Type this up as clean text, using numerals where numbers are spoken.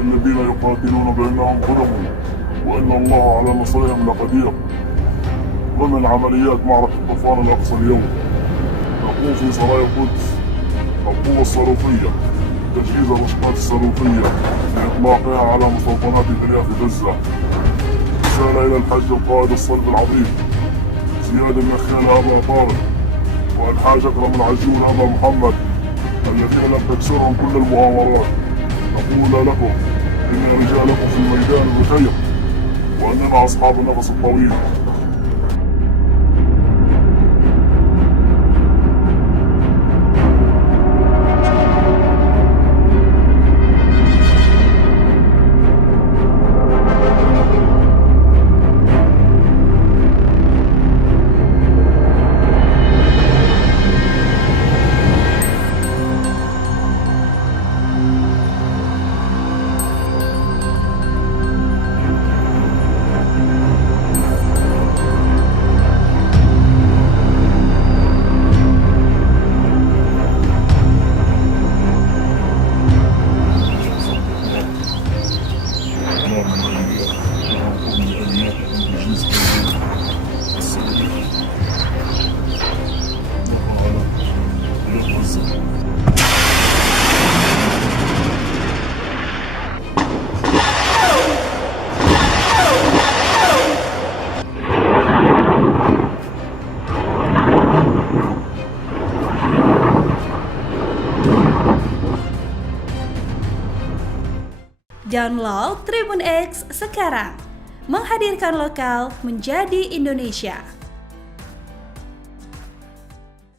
الذين يقاتلون بأنهم ظلموا وإن الله على نصرهم لقدير. ضمن عمليات معركة طوفان الأقصى اليوم نقوم في سرايا القدس القوة الصاروخية تجهيز الرشقات الصاروخية لإطلاقها على مستوطنات في غزة. رسالة إلى الحج القائد الصلب العظيم زياد بن خيال أبا طارق والحاج أكرم العجول أبا محمد الذين لم تكسرهم كل المؤامرات. نقول لكم إن رجالكم في الميدان بخير وأننا أصحاب النفس الطويل. Download Tribun X sekarang, menghadirkan lokal menjadi Indonesia.